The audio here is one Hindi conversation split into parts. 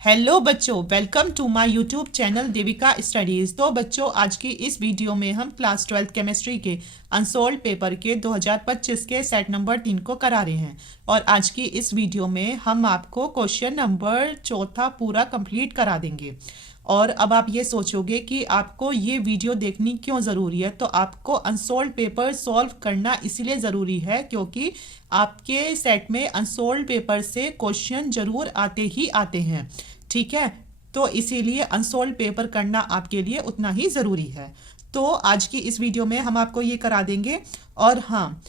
हेलो बच्चों, welcome to my YouTube channel Devika studies. तो बच्चों, आज की इस वीडियो में हम क्लास 12th केमिस्ट्री के अनसोल्ड पेपर के 2025 के सेट नंबर 3 को करा रहे हैं। और आज की इस वीडियो में हम आपको क्वेश्चन नंबर चौथा पूरा कंप्लीट करा देंगे। और अब आप ये सोचोगे कि आपको ये वीडियो देखनी क्यों ज़रूरी है। तो आपको अनसोल्ड पेपर सॉल्व करना इसीलिए ज़रूरी है क्योंकि आपके सेट में अनसोल्ड पेपर से क्वेश्चन ज़रूर आते ही आते हैं। ठीक है, तो इसीलिए अनसोल्ड पेपर करना आपके लिए उतना ही ज़रूरी है। तो आज की इस वीडियो में हम आपको ये करा देंगे। और हाँ,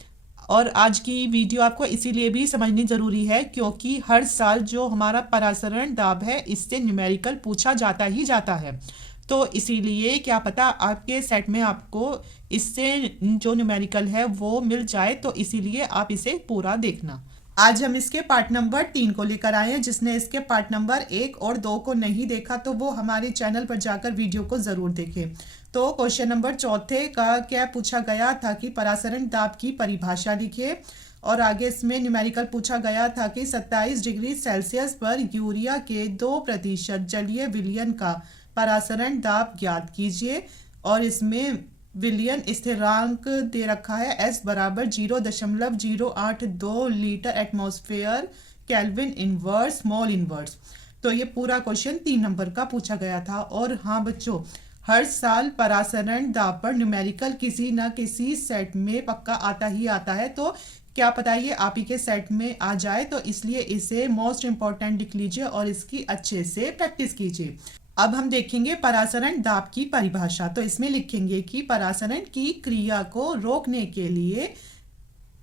और आज की वीडियो आपको इसीलिए भी समझनी ज़रूरी है क्योंकि हर साल जो हमारा परासरण दाब है इससे न्यूमेरिकल पूछा जाता ही जाता है। तो इसीलिए क्या पता आपके सेट में आपको इससे जो न्यूमेरिकल है वो मिल जाए, तो इसीलिए आप इसे पूरा देखना। आज हम इसके पार्ट नंबर 3 को लेकर आए हैं। जिसने इसके पार्ट नंबर 1 और 2 को नहीं देखा तो वो हमारे चैनल पर जाकर वीडियो को ज़रूर देखें। तो क्वेश्चन नंबर चौथे का क्या पूछा गया था कि परासरण दाब की परिभाषा लिखिए। और आगे इसमें न्यूमेरिकल पूछा गया था कि 27 डिग्री सेल्सियस पर यूरिया के 2% जलीय विलयन का परासरण दाब ज्ञात कीजिए। और इसमें विलयन स्थिरांक दे रखा है एस बराबर 0.082 litre atmosphere kelvin inverse mole inverse. तो ये पूरा क्वेश्चन 3 नंबर का पूछा गया था। और हाँ बच्चों, हर साल परासरण दाब पर न्यूमेरिकल किसी न किसी सेट में पक्का आता ही आता है। तो क्या पता ये आप ही के सेट में आ जाए, तो इसलिए इसे मोस्ट इम्पॉर्टेंट लिख लीजिए और इसकी अच्छे से प्रैक्टिस कीजिए। अब हम देखेंगे परासरण दाब की परिभाषा। तो इसमें लिखेंगे कि परासरण की क्रिया को रोकने के लिए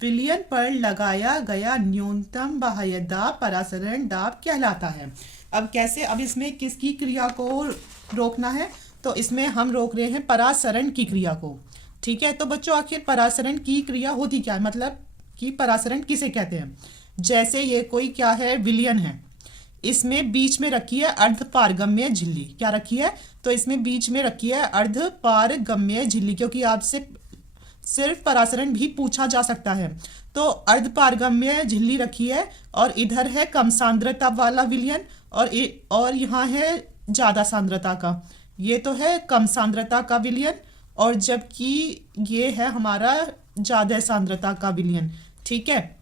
विलयन पर लगाया गया न्यूनतम बाह्य दाब परासरण दाब कहलाता है। अब कैसे, अब इसमें किसकी क्रिया को रोकना है? तो इसमें हम रोक रहे हैं परासरण की क्रिया को। ठीक है, तो बच्चों आखिर परासरण की क्रिया होती क्या है, मतलब कि परासरण किसे कहते हैं? जैसे ये कोई क्या है, विलयन है, इसमें बीच में रखी है अर्धपारगम्य झिल्ली। क्या रखी है? तो इसमें बीच में रखी है अर्धपारगम्य झिल्ली, क्योंकि आपसे सिर्फ परासरण भी पूछा जा सकता है। तो अर्धपारगम्य झिल्ली रखी है और इधर है कम सांद्रता वाला विलयन और यहाँ है ज़्यादा सांद्रता का। ये तो है कम सांद्रता का विलयन और जबकि ये है हमारा ज़्यादा सांद्रता का विलयन। ठीक है,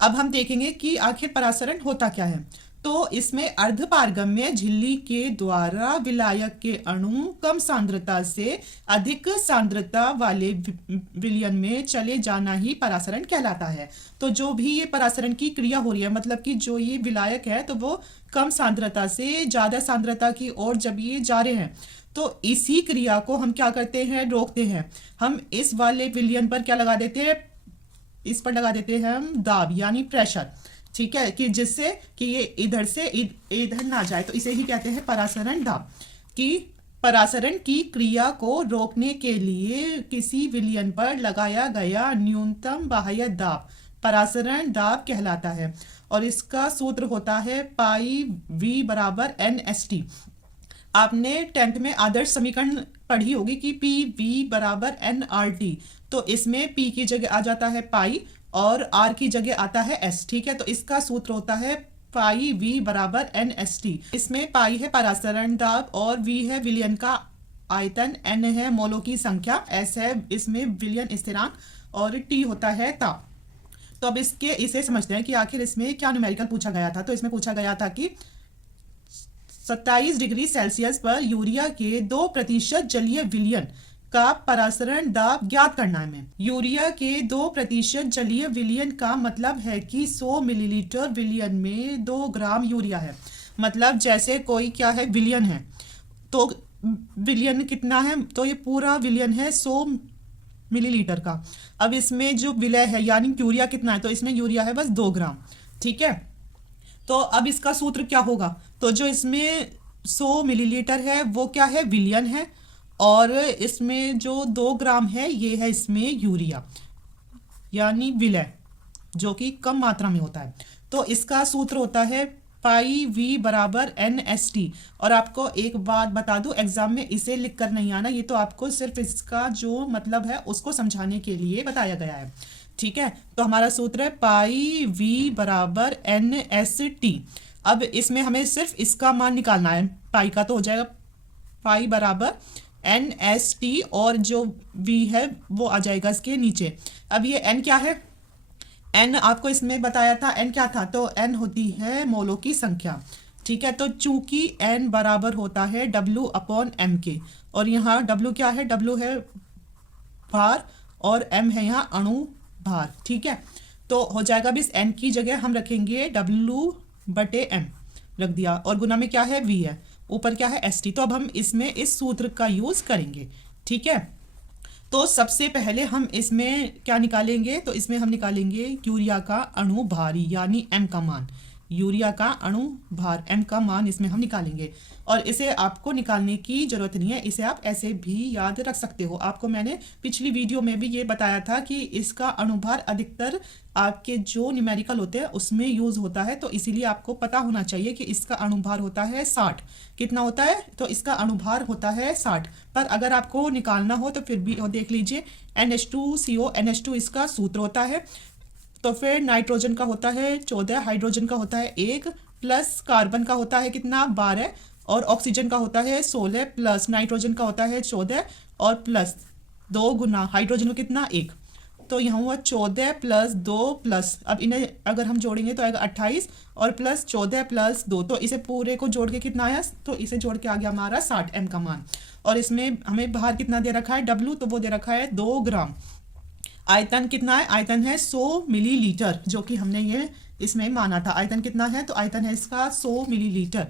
अब हम देखेंगे कि आखिर परासरण होता क्या है। तो इसमें अर्धपारगम्य झिल्ली के द्वारा विलायक के अणु कम सांद्रता से अधिक सांद्रता वाले विलयन में चले जाना ही परासरण कहलाता है। तो जो भी ये परासरण की क्रिया हो रही है, मतलब कि जो ये विलायक है तो वो कम सांद्रता से ज़्यादा सांद्रता की ओर जब ये जा रहे हैं तो इसी क्रिया को हम क्या करते हैं, रोकते हैं। हम इस वाले विलयन पर क्या लगा देते हैं, इस पर लगा देते हैं हम दाब यानी प्रेशर। ठीक है, कि जिससे कि ये इधर से इधर ना जाए, तो इसे ही कहते हैं परासरण दाब। कि परासरण की क्रिया को रोकने के लिए किसी विलयन पर लगाया गया न्यूनतम बाह्य दाब परासरण दाब कहलाता है। और इसका सूत्र होता है पाई वी बराबर NST। आपने 10th में आदर्श समीकरण पढ़ी होगी कि पी वी बराबर NRT। तो इसमें पी की जगह आ जाता है पाई और आर की जगह आता है एस। ठीक है, तो इसका सूत्र होता है पाई वी बराबर NST। इसमें पाई है परासरण दाब और वी है विलयन का आयतन, एन है मोलों की संख्या, एस है इसमें विलयन स्थिरांक और टी होता है ताप। तो अब इसे समझते हैं कि आखिर इसमें क्या न्यूमेरिकल पूछा गया था। तो इसमें पूछा गया था कि 27 डिग्री सेल्सियस पर यूरिया के 2% जलीय विलयन का परासरण दाब ज्ञात करना है। हमें यूरिया के 2% जलीय विलयन का मतलब है कि 100 मिलीलीटर विलयन में 2 ग्राम यूरिया है। मतलब जैसे कोई क्या है, विलयन है, तो विलयन कितना है, तो ये पूरा विलयन है 100 मिलीलीटर का। अब इसमें जो विलय है यानी यूरिया कितना है, तो इसमें यूरिया है बस 2 ग्राम। ठीक है, तो अब इसका सूत्र क्या होगा, तो जो इसमें 100 मिलीलीटर है वो क्या है, विलयन है, और इसमें जो 2 ग्राम है ये है इसमें यूरिया यानी विलय, जो कि कम मात्रा में होता है। तो इसका सूत्र होता है पाई वी बराबर NST। और आपको एक बात बता दूं, एग्जाम में इसे लिख कर नहीं आना, ये तो आपको सिर्फ इसका जो मतलब है उसको समझाने के लिए बताया गया है। ठीक है, तो हमारा सूत्र है पाई वी बराबर NST। अब इसमें हमें सिर्फ इसका मान निकालना है पाई का, तो हो जाएगा पाई बराबर NST और जो V है वो आ जाएगा इसके नीचे। अब ये N क्या है, N आपको इसमें बताया था N क्या था, तो N होती है मोलों की संख्या। ठीक है, तो चूंकि N बराबर होता है W/M के, और यहाँ W क्या है, W है भार और M है यहाँ अणु भार। ठीक है, तो हो जाएगा अब इस N की जगह हम रखेंगे W/M रख दिया, और गुना में क्या है V है, ऊपर क्या है ST। तो अब हम इसमें इस सूत्र का यूज करेंगे। ठीक है, तो सबसे पहले हम इसमें क्या निकालेंगे, तो इसमें हम निकालेंगे यूरिया का अणु भार यानी M का मान। यूरिया का अणु भार M का मान इसमें हम निकालेंगे, और इसे आपको निकालने की जरूरत नहीं है, इसे आप ऐसे भी याद रख सकते हो। आपको मैंने पिछली वीडियो में भी ये बताया था कि इसका अणुभार अधिकतर आपके जो न्यूमेरिकल होते हैं उसमें यूज होता है, तो इसीलिए आपको पता होना चाहिए कि इसका अणुभार होता है 60। कितना होता है, तो इसका अणुभार होता है 60। पर अगर आपको निकालना हो तो फिर भी देख लीजिए NH2CO, NH2 इसका सूत्र होता है, तो फिर नाइट्रोजन का होता है 14, हाइड्रोजन का होता है 1, प्लस कार्बन का होता है कितना 12, और ऑक्सीजन का होता है 16, प्लस नाइट्रोजन का होता है 14 और प्लस 2 गुना हाइड्रोजन का कितना 1। तो यहाँ हुआ 14 प्लस 2 प्लस, अब इन्हें अगर हम जोड़ेंगे तो आएगा 28 और प्लस 14 प्लस 2, तो इसे पूरे को जोड़ के कितना आया, तो इसे जोड़ के आ गया हमारा 60 M का मान। और इसमें हमें बाहर कितना दे रखा है W, तो वो दे रखा है 2 ग्राम। आयतन कितना है, आयतन है 100 मिलीलीटर, जो कि हमने ये इसमें माना था। आयतन कितना है, तो आयतन है इसका 100 मिलीलीटर।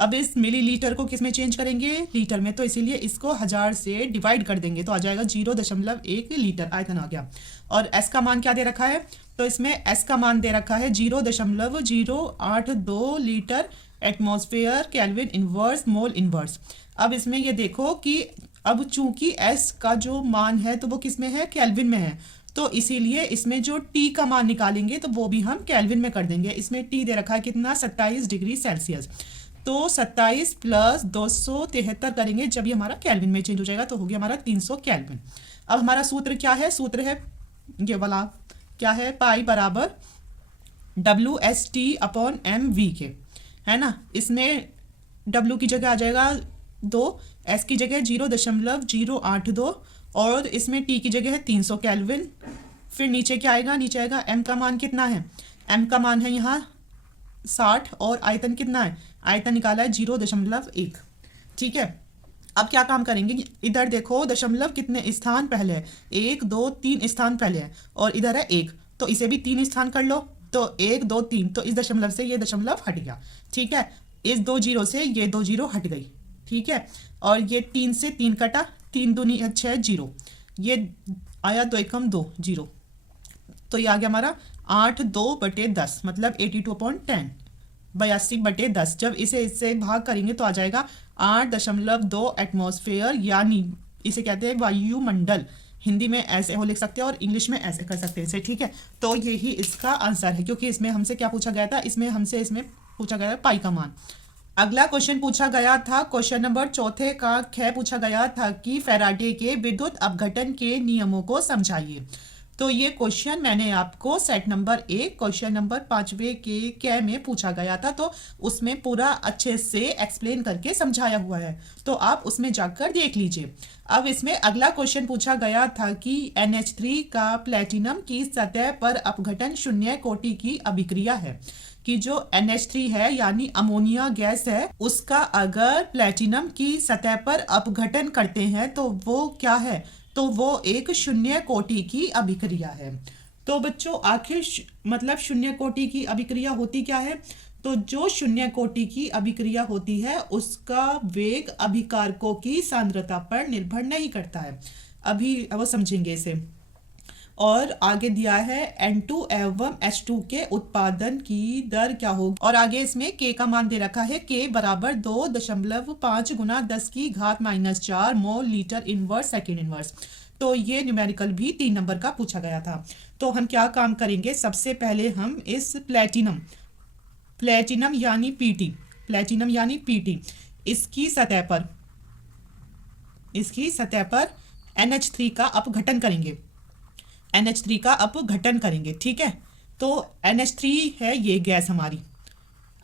अब इस मिलीलीटर को किस में चेंज करेंगे, लीटर में, तो इसीलिए इसको 1000 से डिवाइड कर देंगे, तो आ जाएगा 0.1 लीटर आयतन आ गया। और S का मान क्या दे रखा है, तो इसमें S का मान दे रखा है 0.082 litre atmosphere kelvin inverse mole inverse. अब इसमें ये देखो कि अब चूंकि S का जो मान है तो वो किस में है, केल्विन में है, तो इसीलिए इसमें जो T का मान निकालेंगे तो वो भी हम केल्विन में कर देंगे। इसमें T दे रखा है कितना 27 डिग्री सेल्सियस, तो 27 प्लस 273 करेंगे जब ये हमारा केल्विन में चेंज हो जाएगा, तो हो गया हमारा 300 केल्विन। अब हमारा सूत्र क्या है, सूत्र है ये वाला क्या है, पाई बराबर WST/MV के, है ना। इसमें W की जगह आ जाएगा 2, S की जगह 0.082 और इसमें T की जगह है 300 केल्विन। फिर नीचे क्या आएगा, नीचे आएगा M का मान कितना है, M का मान है यहाँ 60 और आयतन कितना है, आयतन निकाला है 0.1। ठीक है, अब क्या काम करेंगे, इधर देखो दशमलव कितने स्थान पहले है, 1 2 3 स्थान पहले है, और इधर है 1, तो इसे भी 3 स्थान कर लो, तो 1 2 3, तो इस दशमलव से ये दशमलव हट गया। ठीक है, इस 2 जीरो से ये 2 जीरो हट गई। ठीक है, और ये 3 से 3 कटा, 3 दूनी 6 जीरो, ये आया 2 एकम 2 जीरो, तो ये आ गया हमारा 8/2/10 मतलब 82/10, 82/10। जब इसे इससे भाग करेंगे तो आ जाएगा 8.2 एटमॉस्फेयर, यानी इसे कहते हैं वायुमंडल। हिंदी में ऐसे हो लिख सकते हैं और इंग्लिश में ऐसे कर सकते हैं इसे। ठीक है, तो यही इसका आंसर है, क्योंकि इसमें हमसे क्या पूछा गया था, इसमें पूछा गया था पाई का मान। अगला क्वेश्चन पूछा गया था, क्वेश्चन नंबर 4 का ख पूछा गया था कि फैराडे के विद्युत अपघटन के नियमों को समझाइए। तो ये क्वेश्चन मैंने आपको सेट नंबर 1 क्वेश्चन नंबर 5वें के क में पूछा गया था, तो उसमें पूरा अच्छे से एक्सप्लेन करके समझाया हुआ है, तो आप उसमें जाकर देख लीजिए। अब इसमें अगला क्वेश्चन पूछा गया था कि NH3 का प्लेटिनम की सतह पर अपघटन शून्य कोटि की अभिक्रिया है, कि जो NH3 है यानी अमोनिया गैस है, उसका अगर प्लेटिनम की सतह पर अपघटन करते हैं तो वो क्या है, तो वो एक शून्य कोटि की अभिक्रिया है। तो बच्चों आखिर मतलब शून्य कोटि की अभिक्रिया होती क्या है, तो जो शून्य कोटि की अभिक्रिया होती है उसका वेग अभिकारकों की सांद्रता पर निर्भर नहीं करता है। अभी वो समझेंगे इसे। और आगे दिया है N2 एवं H2 के उत्पादन की दर क्या होगी, और आगे इसमें K का मान दे रखा है, K बराबर 2.5 गुना 10 की घात -4 mole litre inverse second inverse. तो ये न्यूमेरिकल भी 3 नंबर का पूछा गया था। तो हम क्या काम करेंगे, सबसे पहले हम इस प्लेटिनम यानी पीटी इसकी सतह पर NH3 का अपघटन करेंगे। ठीक है, तो NH3 है ये गैस हमारी।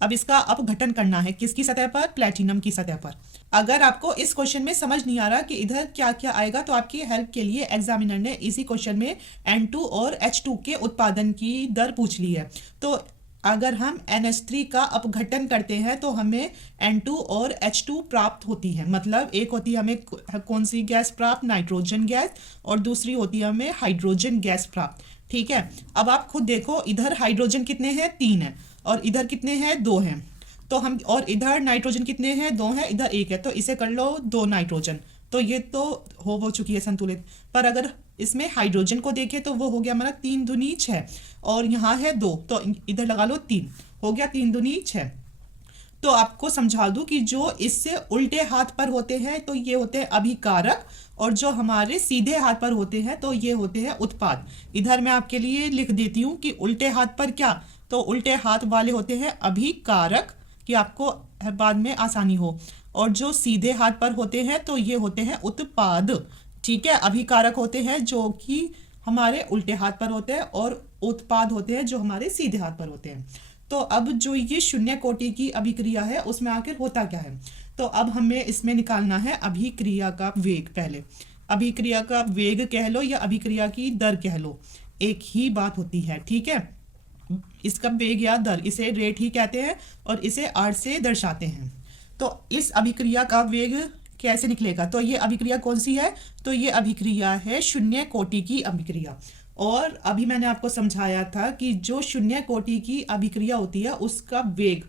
अब इसका अपघटन करना है किसकी सतह पर, प्लेटिनम की सतह पर। अगर आपको इस क्वेश्चन में समझ नहीं आ रहा कि इधर क्या क्या आएगा तो आपकी हेल्प के लिए एग्जामिनर ने इसी क्वेश्चन में N2 और H2 के उत्पादन की दर पूछ ली है। तो अगर हम NH3 का अपघटन करते हैं तो हमें N2 और H2 प्राप्त होती है। मतलब एक होती है हमें कौन सी गैस प्राप्त, नाइट्रोजन गैस, और दूसरी होती है हमें हाइड्रोजन गैस प्राप्त। ठीक है, अब आप खुद देखो, इधर हाइड्रोजन कितने हैं, 3 हैं, और इधर कितने हैं, 2 हैं। तो हम, और इधर नाइट्रोजन कितने हैं, 2 हैं, इधर 1 है, तो इसे कर लो 2 नाइट्रोजन। तो ये तो हो चुकी है संतुलित। पर अगर इसमें हाइड्रोजन को देखें तो वो हो गया हमारा 3 दूनी 6, और यहाँ है 2, तो इधर लगा लो 3, हो गया 3 दूनी 6। तो आपको समझा दूं कि जो इससे उल्टे हाथ पर होते हैं तो ये होते हैं अभिकारक, और जो हमारे सीधे हाथ पर होते हैं तो ये होते हैं उत्पाद। इधर मैं आपके लिए लिख देती हूँ कि उल्टे हाथ पर क्या, तो उल्टे हाथ वाले होते हैं अभिकारक, कि आपको बाद में आसानी हो, और जो सीधे हाथ पर होते हैं तो ये होते हैं उत्पाद। ठीक है, अभिकारक होते हैं जो कि हमारे उल्टे हाथ पर होते हैं, और उत्पाद होते हैं जो हमारे सीधे हाथ पर होते हैं। तो अब जो ये शून्य कोटि की अभिक्रिया है उसमें आखिर होता क्या है, तो अब हमें इसमें निकालना है अभिक्रिया का वेग। पहले अभिक्रिया का वेग कह लो या अभिक्रिया की दर कह लो, एक ही बात होती है। ठीक है, इसका वेग या दर, इसे रेट ही कहते हैं और इसे आर से दर्शाते हैं। तो इस अभिक्रिया का वेग कैसे निकलेगा, तो ये अभिक्रिया कौन सी है, तो ये अभिक्रिया है शून्य कोटि की अभिक्रिया। और अभी मैंने आपको समझाया था कि जो शून्य कोटि की अभिक्रिया होती है उसका वेग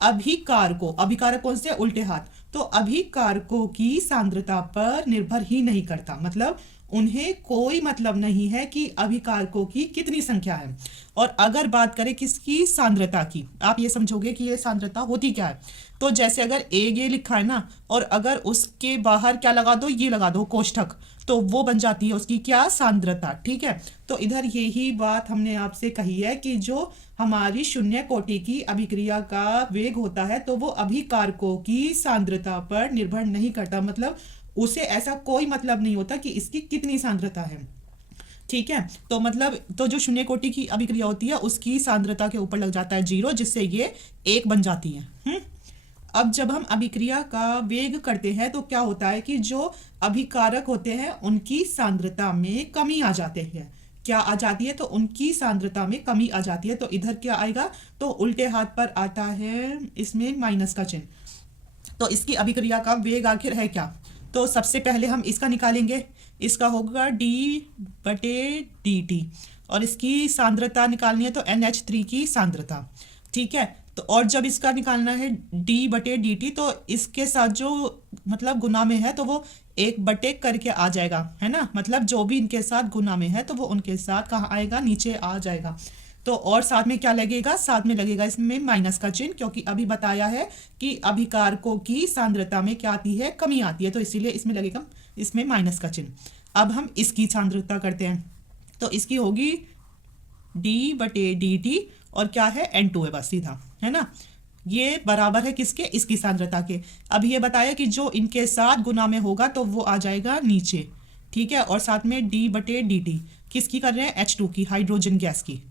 अभिकारकों, अभिकारक कौन से, उल्टे हाथ, तो अभिकारकों की सांद्रता पर निर्भर ही नहीं करता। मतलब उन्हें कोई मतलब नहीं है कि अभिकारकों की कितनी संख्या है। और अगर बात करें किसकी, सांद्रता की, आप ये समझोगे कि ये सांद्रता होती क्या है, तो जैसे अगर ये लिखा है ना, और अगर उसके बाहर क्या लगा दो, ये लगा दो कोष्ठक, तो वो बन जाती है उसकी क्या, सांद्रता। ठीक है, तो इधर यही बात हमने आपसे कही है कि जो हमारी शून्य कोटि की अभिक्रिया का वेग होता है तो वो अभिकारकों की सांद्रता पर निर्भर नहीं करता। मतलब उसे ऐसा कोई मतलब नहीं होता कि इसकी कितनी सांद्रता है। ठीक है, तो मतलब तो जो शून्य कोटि की अभिक्रिया होती है उसकी सांद्रता के ऊपर लग जाता है 0, जिससे ये 1 बन जाती है। अब जब हम अभिक्रिया का वेग करते हैं तो क्या होता है कि जो अभिकारक होते हैं उनकी सांद्रता में कमी आ जाते हैं। क्या आ जाती है, तो उनकी सांद्रता में कमी आ जाती है। तो इधर क्या आएगा, तो उल्टे हाथ पर आता है इसमें माइनस का चिन्ह। तो इसकी अभिक्रिया का वेग आखिर है क्या, तो सबसे पहले हम इसका निकालेंगे, इसका होगा d/dt, और इसकी सांद्रता निकालनी है तो NH3 की सांद्रता। ठीक है, तो और जब इसका निकालना है d/dt तो इसके साथ जो मतलब गुना में है तो वो 1 करके आ जाएगा, है ना। मतलब जो भी इनके साथ गुना में है तो वो उनके साथ कहाँ आएगा, नीचे आ जाएगा। तो और साथ में क्या लगेगा, साथ में लगेगा इसमें माइनस का चिन्ह, क्योंकि अभी बताया है कि अभिकारकों की सांद्रता में क्या आती है, कमी आती है, तो इसीलिए इसमें लगेगा इसमें माइनस का चिन्ह। अब हम इसकी सांद्रता करते हैं, तो इसकी होगी d/dt, और क्या है, N2 है, बस सीधा, है ना। ये बराबर है किसके, इसकी सांद्रता के। अब ये बताया कि जो इनके साथ गुना में होगा तो वो आ जाएगा नीचे। ठीक है, और साथ में d/dt किसकी कर रहे हैं, H2 की, हाइड्रोजन गैस की,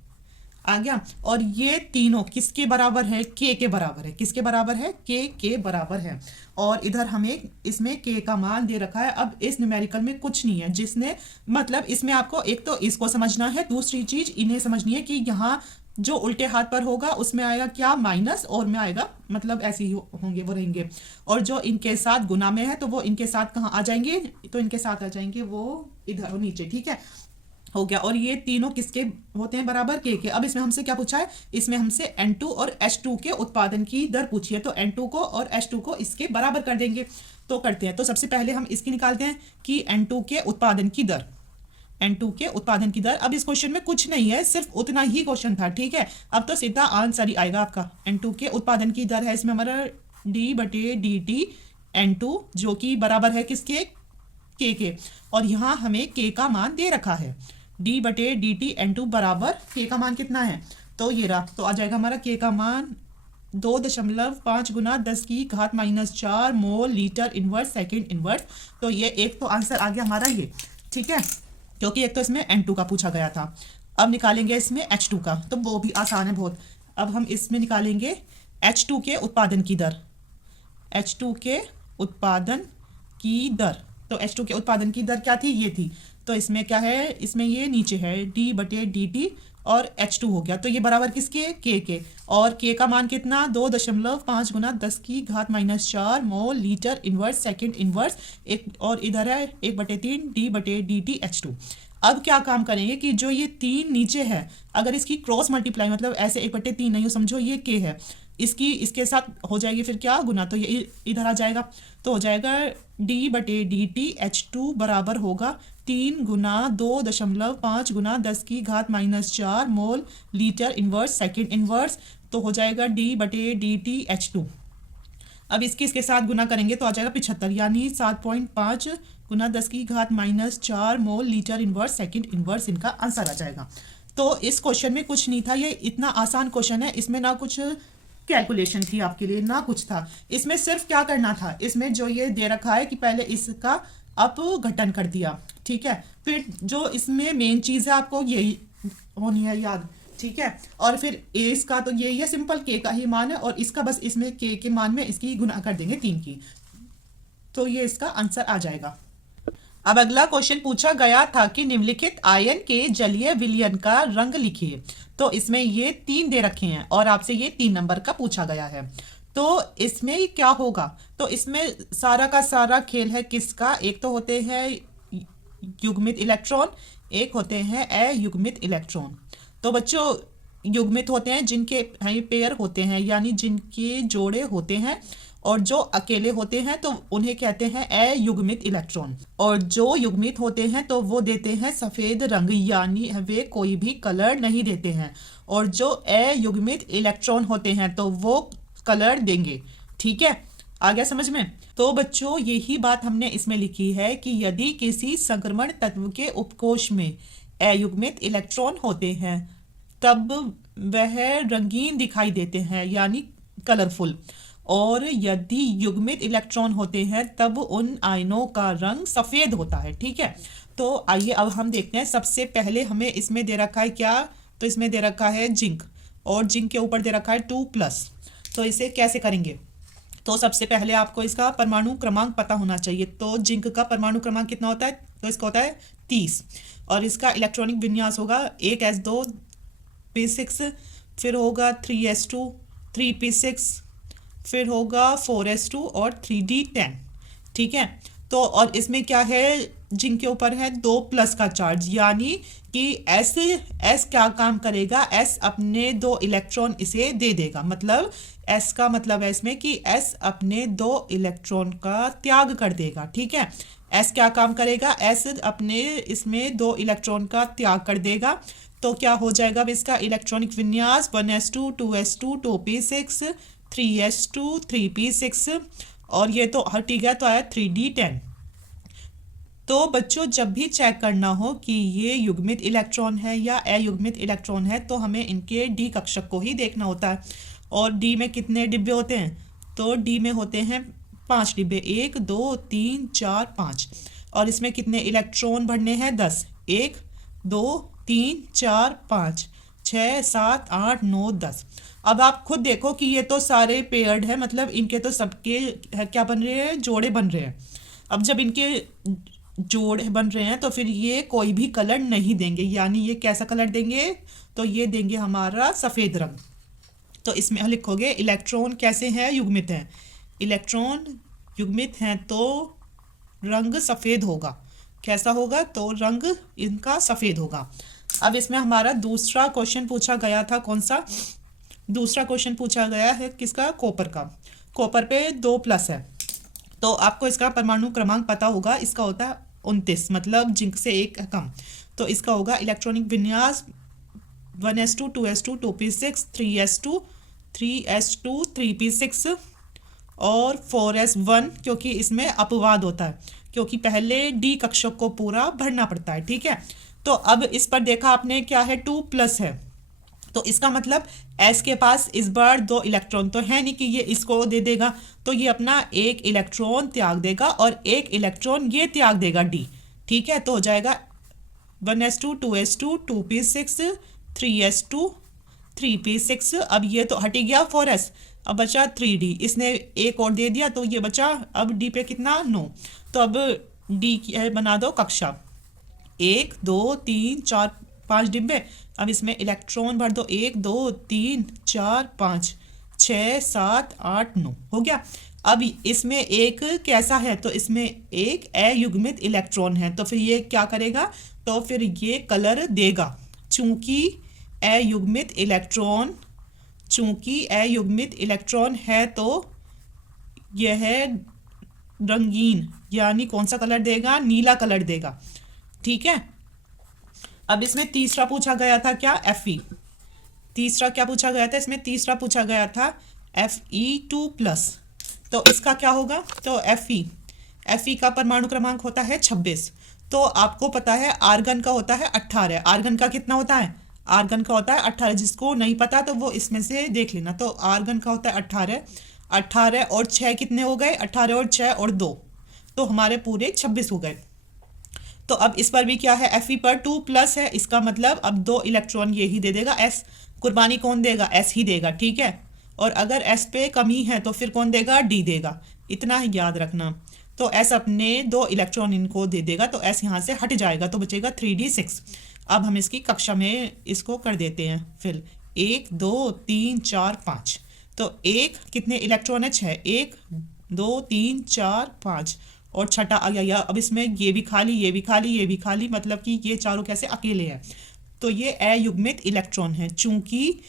आ गया। और ये तीनों किसके बराबर है, k के बराबर है, किसके बराबर है, k के बराबर है। और इधर हमें इसमें k का मान दे रखा है। अब इस न्यूमेरिकल में कुछ नहीं है, जिसने मतलब इसमें आपको एक तो इसको समझना है, दूसरी चीज इन्हें समझनी है कि यहाँ जो उल्टे हाथ पर होगा उसमें आएगा क्या, माइनस, और में आएगा मतलब ऐसे ही होंगे वो रहेंगे। और जो इनके साथ गुना में है तो वो इनके साथ कहाँ आ जाएंगे, तो इनके साथ आ जाएंगे वो इधर नीचे। ठीक है, हो गया। और ये तीनों किसके होते हैं, बराबर के। अब इसमें हमसे क्या पूछा है, इसमें हमसे N2 और H2 के उत्पादन की दर पूछी है, तो N2 को और H2 को इसके बराबर कर देंगे। तो करते हैं, तो सबसे पहले हम इसकी निकालते हैं कि N2 के उत्पादन की दर, N2 के उत्पादन की दर। अब इस क्वेश्चन में कुछ नहीं है, सिर्फ उतना ही क्वेश्चन था। ठीक है, अब तो सीधा आंसर ही आएगा आपका। N2 के उत्पादन की दर है इसमें हमारा d/dt N2, जो कि बराबर है किसके, k के, और यहाँ हमें k का मान दे रखा है। d/dt N2 बराबर k का मान कितना है, तो ये रहा, तो आ जाएगा हमारा k का मान 2.5 गुना 10 की घात -4 mole litre inverse second inverse. तो ये एक तो आंसर आ गया हमारा ये। ठीक है, क्योंकि एक तो इसमें N2 का पूछा गया था। अब निकालेंगे इसमें H2 का, तो वो भी आसान है बहुत। अब हम इसमें निकालेंगे H2 के उत्पादन की दर, H2 के उत्पादन की दर। तो H2 के उत्पादन की दर क्या थी, ये थी। तो इसमें क्या है, इसमें ये नीचे है d/dt और H2 हो गया। तो ये बराबर किसके, k के। और k का मान कितना, 2.5 गुना 10⁻⁴ mole litre inverse second inverse एक, और इधर है 1/3 d/dt H2। अब क्या काम करेंगे कि जो ये 3 नीचे है, अगर इसकी क्रॉस मल्टीप्लाई, मतलब ऐसे 1/3 नहीं हो, समझो ये k है, इसकी इसके साथ हो जाएगी फिर क्या, गुना। तो ये इधर आ जाएगा। तो हो जाएगा d/dt H2 बराबर होगा 3 गुना 2.5 गुना 10⁻⁴ mole litre inverse second inverse. तो हो जाएगा d/dt H2। अब इसके साथ गुना करेंगे तो आ जाएगा 75, यानी 7.5 गुना 10⁻⁴ mole litre inverse second inverse इनका आंसर आ जाएगा। तो इस क्वेश्चन में कुछ नहीं था, ये इतना आसान क्वेश्चन है, इसमें ना कुछ कैलकुलेशन थी आपके लिए, ना कुछ था। इसमें सिर्फ क्या करना था, इसमें जो ये दे रखा है कि पहले इसका अपघटन कर दिया, ठीक है। फिर जो इसमें मेन चीज़ है आपको यही होनी है याद, ठीक है। और फिर ए इसका तो यही है, सिंपल के का ही मान है, और इसका बस इसमें के मान में इसकी गुना कर देंगे 3 की, तो ये इसका आंसर आ जाएगा। अब अगला क्वेश्चन पूछा गया था कि निम्नलिखित आयन के जलीय विलयन का रंग लिखिए। तो इसमें ये 3 दे रखे हैं और आपसे ये 3 नंबर का पूछा गया है। तो इसमें क्या होगा, तो इसमें सारा का सारा खेल है किसका, एक तो होते हैं युग्मित इलेक्ट्रॉन, एक होते हैं अयुग्मित इलेक्ट्रॉन। तो बच्चों युग्मित होते हैं जिनके पेयर होते हैं, यानी जिनके जोड़े होते हैं, और जो अकेले होते हैं तो उन्हें कहते हैं अयुग्मित इलेक्ट्रॉन। और जो युग्मित होते हैं तो वो देते हैं सफ़ेद रंग, यानी वे कोई भी कलर नहीं देते हैं। और जो अयुग्मित इलेक्ट्रॉन होते हैं तो वो कलर देंगे, ठीक है। आ गया समझ में। तो बच्चों यही बात हमने इसमें लिखी है कि यदि किसी संक्रमण तत्व के उपकोश में अयुग्मित इलेक्ट्रॉन होते हैं तब वह रंगीन दिखाई देते हैं, यानी कलरफुल। और यदि युग्मित इलेक्ट्रॉन होते हैं तब उन आयनों का रंग सफ़ेद होता है, ठीक है। तो आइए अब हम देखते हैं। सबसे पहले हमें इसमें दे रखा है क्या, तो इसमें दे रखा है जिंक, और जिंक के ऊपर दे रखा है 2+। तो इसे कैसे करेंगे, तो सबसे पहले आपको इसका परमाणु क्रमांक पता होना चाहिए। तो जिंक का परमाणु क्रमांक कितना होता है, तो इसका होता है 30, और इसका इलेक्ट्रॉनिक विन्यास होगा 1s2p6, फिर होगा 3s2 3p6, फिर होगा 4s2 और 3d10, ठीक है। तो और इसमें क्या है, जिनके ऊपर है 2+ का चार्ज, यानी कि S क्या काम करेगा, S अपने 2 इलेक्ट्रॉन इसे दे देगा। मतलब S का मतलब है इसमें कि S अपने 2 इलेक्ट्रॉन का त्याग कर देगा, ठीक है। S क्या काम करेगा, S अपने इसमें 2 इलेक्ट्रॉन का त्याग कर देगा। तो क्या हो जाएगा अब इसका इलेक्ट्रॉनिक विन्यास 1s2 2s2 2p6 3s2 3p6, और ये तो हट ही गया तो आया 3d10। तो बच्चों जब भी चेक करना हो कि ये युग्मित इलेक्ट्रॉन है या अयुग्मित इलेक्ट्रॉन है तो हमें इनके डी कक्षक को ही देखना होता है। और डी में कितने डिब्बे होते हैं, तो डी में होते हैं 5 डिब्बे, 1 2 3 4 5। और इसमें कितने इलेक्ट्रॉन भरने हैं, 10, 1 2 3 4 5 6 7 8 9 10। अब आप खुद देखो कि ये तो सारे पेयर्ड है, मतलब इनके तो सबके क्या बन रहे हैं, जोड़े बन रहे हैं। अब जब इनके जोड़े बन रहे हैं तो फिर ये कोई भी कलर नहीं देंगे, यानी ये कैसा कलर देंगे, तो ये देंगे हमारा सफ़ेद रंग। तो इसमें लिखोगे इलेक्ट्रॉन कैसे हैं, युग्मित हैं। इलेक्ट्रॉन युग्मित हैं तो रंग सफ़ेद होगा। कैसा होगा, तो रंग इनका सफ़ेद होगा। अब इसमें हमारा दूसरा क्वेश्चन पूछा गया था, कौन सा, दूसरा क्वेश्चन पूछा गया है किसका, कॉपर का। कॉपर पे 2+ है, तो आपको इसका परमाणु क्रमांक पता होगा, इसका होता है 29, मतलब जिंक से 1 कम। तो इसका होगा इलेक्ट्रॉनिक विन्यास 1s2 2s2 2p6 3s2 3s2 3p6 और 4s1, क्योंकि इसमें अपवाद होता है, क्योंकि पहले डी कक्षक को पूरा भरना पड़ता है, ठीक है। तो अब इस पर देखा आपने क्या है, 2+ है, तो इसका मतलब S के पास इस बार 2 इलेक्ट्रॉन तो है नहीं कि ये इसको दे देगा, तो ये अपना 1 इलेक्ट्रॉन त्याग देगा और 1 इलेक्ट्रॉन ये त्याग देगा D, ठीक है। तो हो जाएगा 1s2 2s2 2p6 3s2 3p6। अब ये तो हट गया 4s, अब बचा 3D, इसने एक और दे दिया तो ये बचा अब डी पे कितना 9। तो अब डी की बना दो कक्षा, 1 2 3 4 5 डिब्बे। अब इसमें इलेक्ट्रॉन भर दो, 1 2 3 4 5 6 7 8 9 हो गया। अब इसमें एक कैसा है, तो इसमें एक अयुग्मित इलेक्ट्रॉन है, तो फिर ये क्या करेगा, तो फिर ये कलर देगा। चूंकि अयुग्मित इलेक्ट्रॉन है तो यह रंगीन, यानी कौन सा कलर देगा, नीला कलर देगा। ठीक है। अब इसमें तीसरा पूछा गया था क्या, Fe। तीसरा क्या पूछा गया था, इसमें तीसरा पूछा गया था Fe2+। तो इसका क्या होगा, तो Fe का परमाणु क्रमांक होता है 26। तो आपको पता है आर्गन का होता है 18। आर्गन का कितना होता है, आर्गन का होता है 18। जिसको नहीं पता तो वो इसमें से देख लेना। तो आर्गन का होता है 18। 18 और 6 कितने हो गए, 18 और 6 और 2, तो हमारे पूरे 26 हो गए। तो अब इस पर भी क्या है, Fe पर 2+ है, इसका मतलब अब 2 इलेक्ट्रॉन ये ही दे देगा। S कुर्बानी कौन देगा, S ही देगा। ठीक है। और अगर S पे कमी है तो फिर कौन देगा, D देगा। इतना ही याद रखना। तो S अपने 2 इलेक्ट्रॉन इनको दे देगा, तो S यहाँ से हट जाएगा, तो बचेगा 3D6। अब हम इसकी कक्षा में इसको कर देते हैं फिर 1 2 3 4 5। तो एक कितने इलेक्ट्रॉन है, 6। 1 2 3 4 5 और छठा आ गया। अब इसमें ये भी खाली, ये भी खाली, ये भी खाली, मतलब कि ये चारों कैसे अकेले हैं। तो ये अयुग्मित इलेक्ट्रॉन है। चूंकि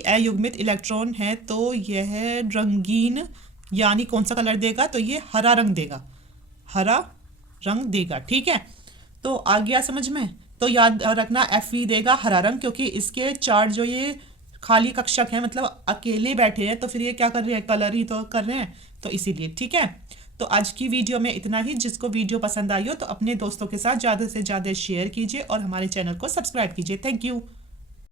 अयुग्मित इलेक्ट्रॉन है तो यह रंगीन, यानी कौन सा कलर देगा, तो ये हरा रंग देगा। ठीक है। तो आ गया समझ में। तो याद रखना Fe देगा हरा रंग, क्योंकि इसके चार जो ये खाली कक्षक हैं, मतलब अकेले बैठे हैं, तो फिर ये क्या कर रहे हैं, कलर ही तो कर रहे हैं, तो इसीलिए। ठीक है। तो आज की वीडियो में इतना ही। जिसको वीडियो पसंद आई हो तो अपने दोस्तों के साथ ज़्यादा से ज़्यादा शेयर कीजिए और हमारे चैनल को सब्सक्राइब कीजिए। Thank you.